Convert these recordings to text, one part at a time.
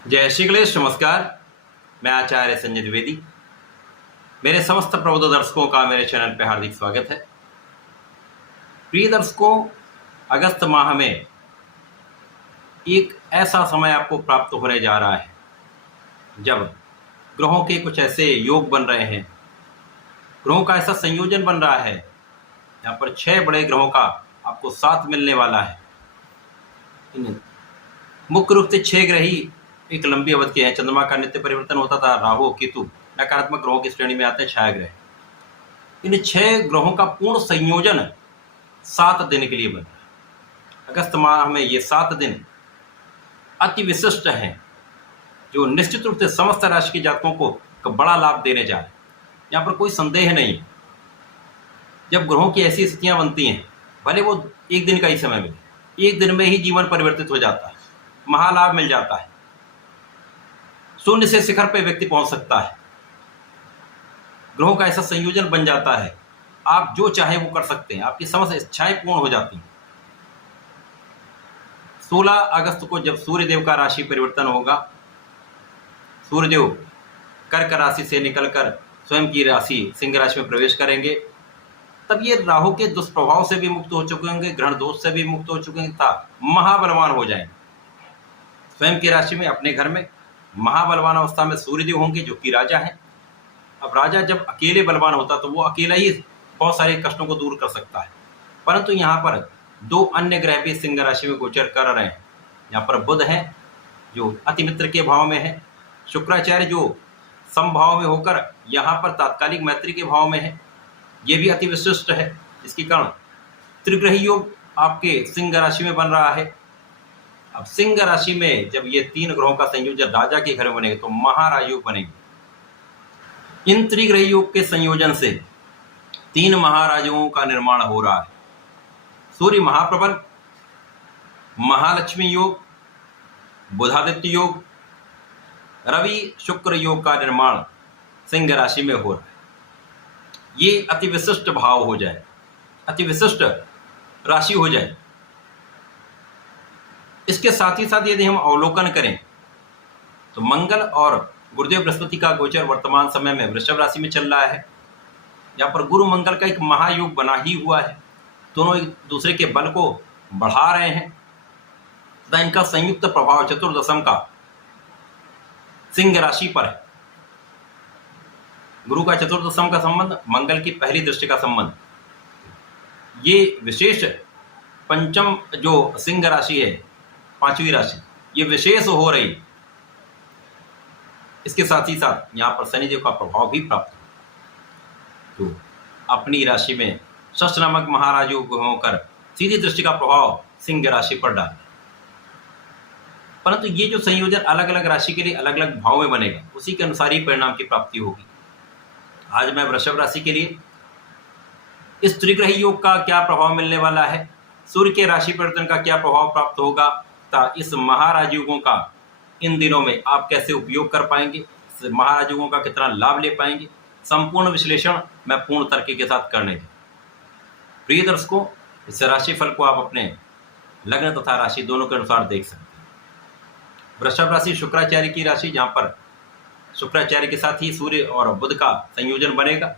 जय श्री गणेश। नमस्कार। मैं आचार्य संजय द्विवेदी। मेरे समस्त प्रबोध दर्शकों का मेरे चैनल पर हार्दिक स्वागत है। प्रिय दर्शकों, अगस्त माह में एक ऐसा समय आपको प्राप्त होने जा रहा है जब ग्रहों के कुछ ऐसे योग बन रहे हैं, ग्रहों का ऐसा संयोजन बन रहा है यहाँ पर 6 बड़े ग्रहों का आपको साथ मिलने वाला है। मुख्य रूप से 6 ग्रह ही एक लंबी अवधि के हैं। चंद्रमा का नित्य परिवर्तन होता था, राहु केतु नकारात्मक ग्रहों की श्रेणी में आते हैं, छाया ग्रह। इन 6 ग्रहों का पूर्ण संयोजन 7 दिन के लिए बन रहा है। अगस्त माह में ये 7 दिन अति विशिष्ट हैं, जो निश्चित रूप से समस्त राशि के जातकों को एक बड़ा लाभ देने जा रहे हैं। यहाँ पर कोई संदेह नहीं। जब ग्रहों की ऐसी स्थितियां बनती हैं, भले वो एक दिन का ही समय मिले, एक दिन में ही जीवन परिवर्तित हो जाता है, महालाभ मिल जाता है, शून्य से शिखर पे व्यक्ति पहुंच सकता है। ग्रहों का ऐसा संयोजन बन जाता है, आप जो चाहे वो कर सकते हैं, आपकी समस्त इच्छाएं पूर्ण हो जाती हैं। 16 अगस्त को जब सूर्यदेव का राशि परिवर्तन होगा, सूर्यदेव कर्क राशि से निकलकर स्वयं की राशि सिंह राशि में प्रवेश करेंगे, तब ये राहु के दुष्प्रभाव से भी मुक्त हो चुके होंगे, ग्रहण दोष से भी मुक्त हो चुके होंगे, तथा महाबलवान हो जाएंगे। स्वयं की राशि में अपने घर में महाबलवान अवस्था में सूर्यदेव होंगे, जो कि राजा हैं। अब राजा जब अकेले बलवान होता तो वो अकेला ही बहुत सारे कष्टों को दूर कर सकता है, परंतु यहाँ पर 2 अन्य ग्रह भी सिंह राशि में गोचर कर रहे हैं। यहाँ पर बुध है जो अति मित्र के भाव में है, शुक्राचार्य जो समभाव में होकर यहाँ पर तात्कालिक मैत्री के भाव में है, ये भी अति विशिष्ट है। इसके कारण त्रिग्रही योग आपके सिंह राशि में बन रहा है। अब सिंह राशि में जब ये 3 ग्रहों का संयोजन राजा के घर में बनेगा तो महाराज योग बनेंगे। इन त्रिग्रही योग के संयोजन से 3 महाराजों का निर्माण हो रहा है। सूर्य महाप्रबल, महालक्ष्मी योग, बुधादित्य योग, रवि शुक्र योग का निर्माण सिंह राशि में हो रहा है। ये अति विशिष्ट भाव हो जाए, अति विशिष्ट राशि हो जाए। इसके साथ ही साथ यदि हम अवलोकन करें तो मंगल और गुरुदेव बृहस्पति का गोचर वर्तमान समय में वृषभ राशि में चल रहा है। यहाँ पर गुरु मंगल का एक महायोग बना ही हुआ है, दोनों एक दूसरे के बल को बढ़ा रहे हैं तथा इनका संयुक्त प्रभाव चतुर्दशम का सिंह राशि पर है। गुरु का चतुर्दशम का संबंध, मंगल की पहली दृष्टि का संबंध, ये विशेष पंचम जो सिंह राशि है, 5वीं राशि, ये विशेष हो रही। इसके साथ ही साथ यहाँ पर शनिदेव का प्रभाव भी प्राप्त हो, तो अपनी राशि में षष्ठ नामक महाराजों को होकर सीधी दृष्टि का प्रभाव सिंह राशि पर डाल। परंतु ये जो संयोजन अलग अलग राशि के लिए अलग अलग भाव में बनेगा, उसी के अनुसार ही परिणाम की प्राप्ति होगी। आज मैं वृषभ राशि के लिए इस त्रिग्रही योग का क्या प्रभाव मिलने वाला है, सूर्य के राशि परिवर्तन का क्या प्रभाव प्राप्त होगा, तथा इस महाराज योगों का इन दिनों में आप कैसे उपयोग कर पाएंगे, इस महाराज योगों का कितना लाभ ले पाएंगे, संपूर्ण विश्लेषण मैं पूर्ण तर्क के साथ करने दूँ। प्रिय दर्शकों, इस राशि फल को आप अपने लग्न तथा राशि दोनों के अनुसार देख सकते हैं। वृषभ राशि शुक्राचार्य की राशि, जहाँ पर शुक्राचार्य के साथ ही सूर्य और बुध का संयोजन बनेगा,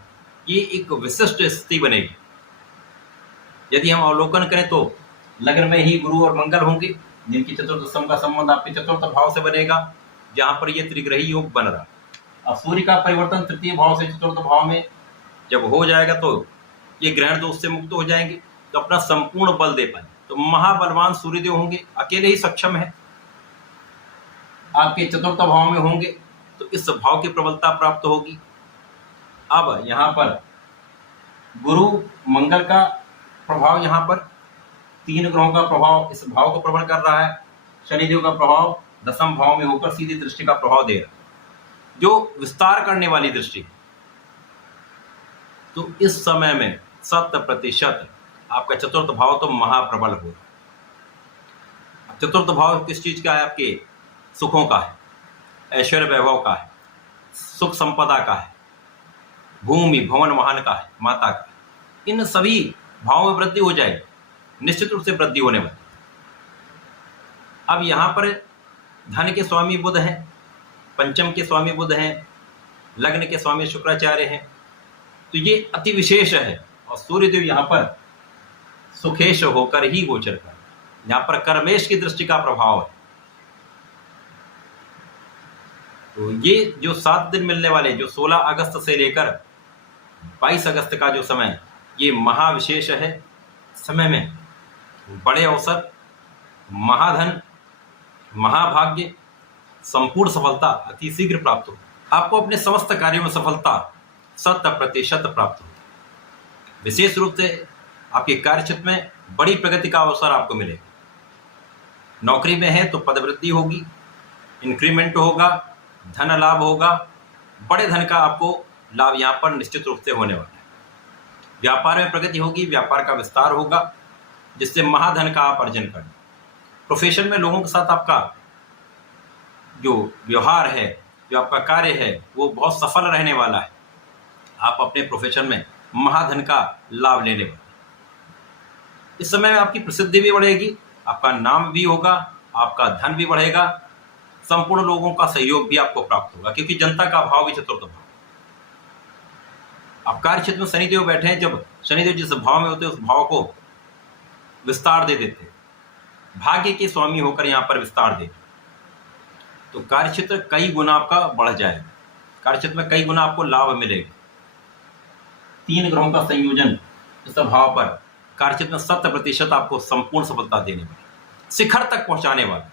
ये एक विशिष्ट स्थिति बनेगी। यदि हम अवलोकन करें तो लग्न में ही गुरु और मंगल होंगे, जिनकी चतुर्दशम का संबंध आपके चतुर्थ भाव से बनेगा, जहां पर ये त्रिग्रही योग बन रहा है। अब सूर्य का परिवर्तन तृतीय भाव से चतुर्थ भाव में जब हो जाएगा तो ये ग्रहण दोष से मुक्त हो जाएंगे, तो अपना संपूर्ण बल दे पाएंगे। तो महाबलवान सूर्यदेव होंगे, अकेले ही सक्षम है। आपके चतुर्थ भाव में होंगे तो इस भाव की प्रबलता प्राप्त होगी। अब यहाँ पर गुरु मंगल का प्रभाव, यहाँ पर 3 ग्रहों का प्रभाव इस भाव को प्रबल कर रहा है। शनिदेव का प्रभाव दशम भाव में होकर सीधी दृष्टि का प्रभाव दे रहा है, जो विस्तार करने वाली दृष्टि। तो इस समय में 100% आपका चतुर्थ भाव तो महाप्रबल हो रहा है। चतुर्थ भाव किस चीज का है? आपके सुखों का है, ऐश्वर्य वैभव का है, सुख संपदा का है, भूमि भवन वाहन का है, माता का है। इन सभी भावों में वृद्धि हो जाएगी, निश्चित रूप से वृद्धि होने वाली। अब यहाँ पर धन के स्वामी बुध हैं, पंचम के स्वामी बुध हैं, लग्न के स्वामी शुक्राचार्य हैं। तो ये अति विशेष है। और सूर्यदेव यहाँ पर सुखेश होकर ही गोचर कर, यहाँ पर कर्मेश की दृष्टि का प्रभाव है। तो ये जो 7 दिन मिलने वाले, जो 16 अगस्त से लेकर 22 अगस्त का जो समय, ये महाविशेष है। समय में बड़े अवसर, महाधन, महाभाग्य, संपूर्ण सफलता अति शीघ्र प्राप्त हो। आपको अपने समस्त कार्यों में सफलता 100% प्राप्त हो। विशेष रूप से आपके कार्य क्षेत्र में बड़ी प्रगति का अवसर आपको मिलेगा। नौकरी में है तो पदवृद्धि होगी, इंक्रीमेंट होगा, धन लाभ होगा, बड़े धन का आपको लाभ यहाँ पर निश्चित रूप से होने वाला है। व्यापार में प्रगति होगी, व्यापार का विस्तार होगा, जिससे महाधन का आप अर्जन करें। प्रोफेशन में लोगों के साथ आपका जो व्यवहार है, जो आपका कार्य है, वो बहुत सफल रहने वाला है। आप अपने प्रोफेशन में महाधन का लाभ लेने वाले। इस समय में आपकी प्रसिद्धि भी बढ़ेगी, आपका नाम भी होगा, आपका धन भी बढ़ेगा, संपूर्ण लोगों का सहयोग भी आपको प्राप्त होगा, क्योंकि जनता का भाव भी चतुर्थ भाव। आप कार्य क्षेत्र में शनिदेव बैठे हैं, जब शनिदेव जिस भाव में होते हैं उस भाव को विस्तार दे देते हैं, भाग्य के स्वामी होकर यहाँ पर विस्तार दे, तो कार्य क्षेत्र कई गुना आपका बढ़ जाएगा। कार्य क्षेत्र में कई गुना आपको लाभ मिलेगा। 3 ग्रहों का संयोजन इस भाव पर कार्य क्षेत्र में 100% आपको संपूर्ण सफलता देने वाला, शिखर तक पहुंचाने वाला।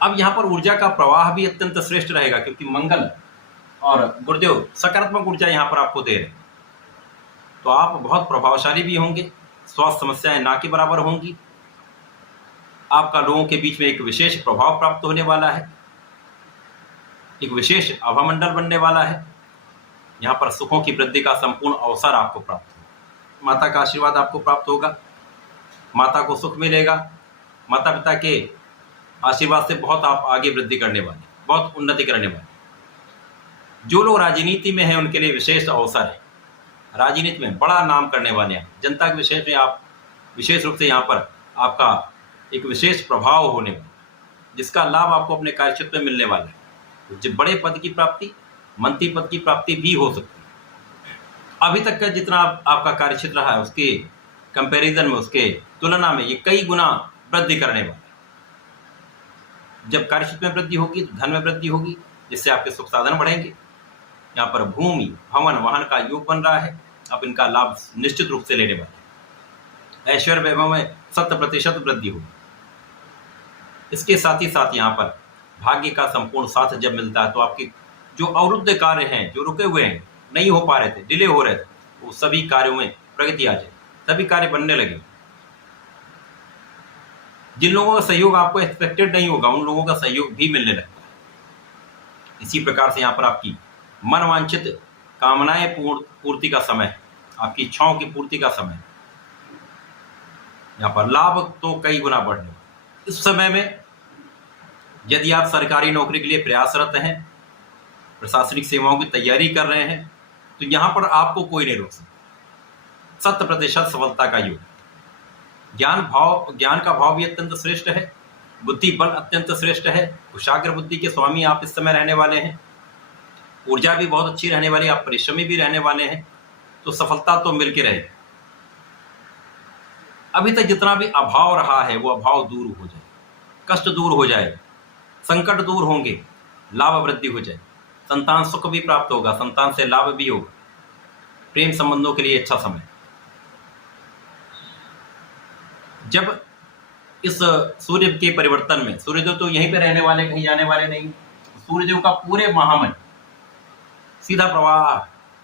अब यहाँ पर ऊर्जा का प्रवाह भी अत्यंत श्रेष्ठ रहेगा, क्योंकि मंगल और गुरुदेव सकारात्मक ऊर्जा यहाँ पर आपको दे रहे हैं। तो आप बहुत प्रभावशाली भी होंगे, स्वास्थ्य समस्याएं ना के बराबर होंगी। आपका लोगों के बीच में एक विशेष प्रभाव प्राप्त होने वाला है, एक विशेष आभामंडल बनने वाला है। यहाँ पर सुखों की वृद्धि का संपूर्ण अवसर आपको प्राप्त होगा। माता का आशीर्वाद आपको प्राप्त होगा, माता को सुख मिलेगा। माता पिता के आशीर्वाद से बहुत आप आगे वृद्धि करने वाले, बहुत उन्नति करने वाले। जो लोग राजनीति में हैं उनके लिए विशेष अवसर है, राजनीति में बड़ा नाम करने वाले हैं। जनता के विषय में आप विशेष रूप से यहाँ पर आपका एक विशेष प्रभाव होने वाला, जिसका लाभ आपको अपने कार्यक्षेत्र में मिलने वाला है। तो बड़े पद की प्राप्ति, मंत्री पद की प्राप्ति भी हो सकती है। अभी तक का जितना आपका कार्यक्षेत्र रहा है उसके कंपैरिजन में, उसके तुलना में ये कई गुना वृद्धि करने वाला है। जब कार्यक्षेत्र में वृद्धि होगी तो धन में वृद्धि होगी, जिससे आपके सुख साधन बढ़ेंगे। यहाँ पर भूमि, भवन, वाहन का योग बन रहा है, आप इनका लाभ निश्चित रूप से लेने वाले। ऐश्वर्य वैभव में 100% वृद्धि होगी। इसके साथ ही साथ यहाँ पर भाग्य का संपूर्ण साथ जब मिलता है तो आपके जो अवरुद्ध कार्य हैं, जो रुके हुए हैं, नहीं हो पा रहे थे, डिले हो रहे थे, वो सभी कार्यों में प्रगति आ जाए, सभी कार्य बनने लगे। जिन लोगों का सहयोग आपको एक्सपेक्टेड नहीं होगा, उन लोगों का सहयोग भी मिलने लगता है। इसी प्रकार से यहाँ पर आपकी मनवांछित कामनाएं पूर्ति का समय है, आपकी इच्छाओं की पूर्ति का समय है। यहाँ पर लाभ तो कई गुना बढ़ने वाला। इस समय में यदि आप सरकारी नौकरी के लिए प्रयासरत हैं, प्रशासनिक सेवाओं की तैयारी कर रहे हैं, तो यहाँ पर आपको कोई नहीं रोक सकता। 100% सफलता का योग। ज्ञान का भाव भी अत्यंत श्रेष्ठ है, बुद्धि बल अत्यंत श्रेष्ठ है। कुशाग्र बुद्धि के स्वामी आप इस समय रहने वाले हैं। ऊर्जा भी बहुत अच्छी रहने वाली, आप परिश्रमी भी रहने वाले हैं, तो सफलता तो मिल के रहेगी। अभी तक जितना भी अभाव रहा है वो अभाव दूर हो जाए, कष्ट दूर हो जाए, संकट दूर होंगे, लाभ वृद्धि हो जाए, संतान सुख भी प्राप्त होगा, संतान से लाभ भी होगा। प्रेम संबंधों के लिए अच्छा समय। जब इस सूर्य के परिवर्तन में, सूर्यदेव तो यहीं पे रहने वाले, कहीं जाने वाले नहीं, सूर्यदेव का पूरे माह में सीधा प्रवाह,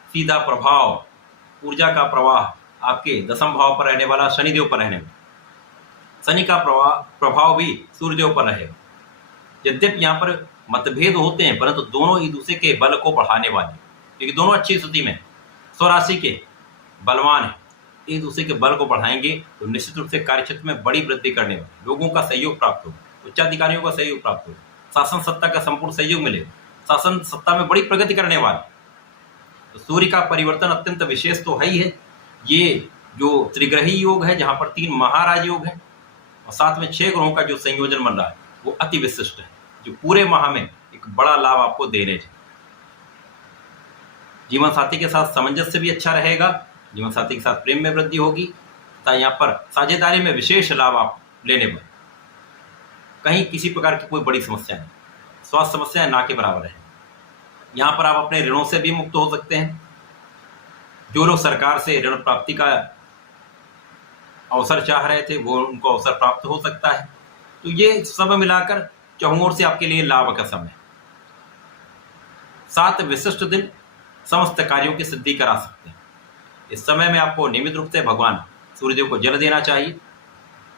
सीधा प्रभाव, ऊर्जा का प्रवाह आपके 10वें भाव पर रहने वाला, शनिदेव पर रहने वाला। शनि का प्रभाव भी सूर्यदेव पर रहेगा। यद्यपि यहाँ पर मतभेद होते हैं, परंतु दोनों एक दूसरे के बल को बढ़ाने वाले, क्योंकि दोनों अच्छी स्थिति में स्वराशि के बलवान हैं, एक दूसरे के बल को बढ़ाएंगे तो निश्चित रूप से कार्यक्षेत्र में बड़ी वृद्धि करने वाले, लोगों का सहयोग प्राप्त होगा, उच्चाधिकारियों का सहयोग प्राप्त होगा, शासन सत्ता का संपूर्ण सहयोग मिलेगा, शासन सत्ता में बड़ी प्रगति करने वाले। तो सूर्य का परिवर्तन अत्यंत विशेष तो है ही है। ये जो त्रिग्रही योग है, जहाँ पर 3 महाराज योग हैं, और साथ में 6 ग्रहों का जो संयोजन बन रहा है वो अति विशिष्ट है, जो पूरे माह में एक बड़ा लाभ आपको देने चाहिए। जीवन साथी के साथ सामंजस्य भी अच्छा रहेगा, जीवन साथी के साथ प्रेम में वृद्धि होगी तथा यहाँ पर साझेदारी में विशेष लाभ आप लेने पर कहीं किसी प्रकार की कोई बड़ी समस्या नहीं, स्वास्थ्य समस्याएं ना के बराबर है। यहाँ पर आप अपने ऋणों से भी मुक्त हो सकते हैं। जो लोग सरकार से ऋण प्राप्ति का अवसर चाह रहे थे वो उनको अवसर प्राप्त हो सकता है। तो ये सब मिलाकर चहुं ओर से आपके लिए लाभ का समय। 7 विशिष्ट दिन समस्त कार्यों की सिद्धि करा सकते हैं। इस समय में आपको नियमित रूप से भगवान सूर्यदेव को जल देना चाहिए।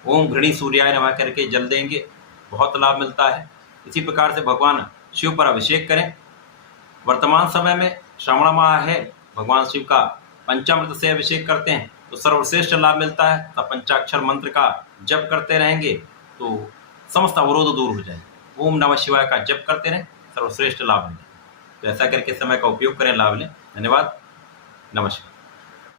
ओम घृणी सूर्याय नमः करके जल देंगे, बहुत लाभ मिलता है। इसी प्रकार से भगवान शिव पर अभिषेक करें। वर्तमान समय में श्रावण माह है, भगवान शिव का पंचामृत से अभिषेक करते हैं तो सर्वश्रेष्ठ लाभ मिलता है। तब पंचाक्षर मंत्र का जप करते रहेंगे तो समस्त अवरोध दूर हो जाएंगे। ओम नमः शिवाय का जप करते रहें, सर्वश्रेष्ठ लाभ मिलेगा। तो ऐसा करके समय का उपयोग करें, लाभ लें। धन्यवाद, नमस्कार।